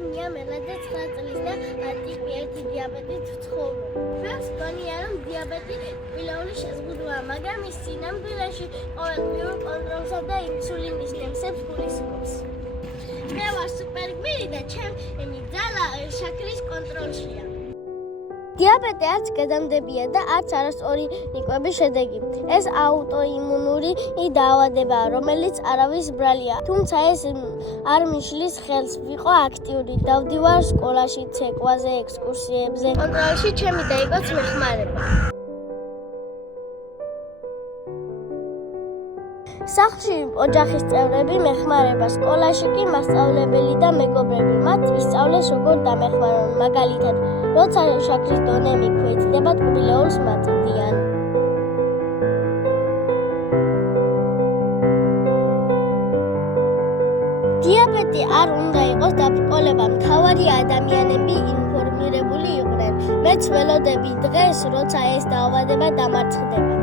მია მელაძე 9 წლის და ტიპ 1 დიაბეტით ცხოვრობს. მას გონია რომ დიაბეტი პირველი შეზღუდვაა, მაგრამ ის სინამდვილეში ყოველდღიურ კონტროლსა და ინსულინის ნემსებს გულისხმობს. მე ვარ სუპერგმირი და ჩემი ძალა შაქრის კონტროლშია. დიაბეტი არც გადამდებია და არც არასწორი ნიკვების შედეგი. ეს აუტოიმუნური დაავადებაა, რომელიც არავის ბრალია. თუმცა ეს არ მიშლის ხელს ვიყო აქტიური, დავდივარ სკოლაში, ცეკვაზე, ექსკურსიებზე. კონტროლში ჩემი დაიგოც მეხმარება. სახლში ოჯახის წევრები მეხმარება, სკოლაში კი მასწავლებელი და მეგობრები. მათ ისწავლეს როგორ დამეხმარონ, მაგალითად, როცა შაქრის დონე მიქვეითდება, ტკბილეულს მაწვდიან. დიაბეტი არ უნდა იყოს დაბრკოლება, მთავარია ადამიანები ინფორმირებული იყვნენ. მეც ველოდები დღეს, როცა ეს დაავადება დამარცხდება.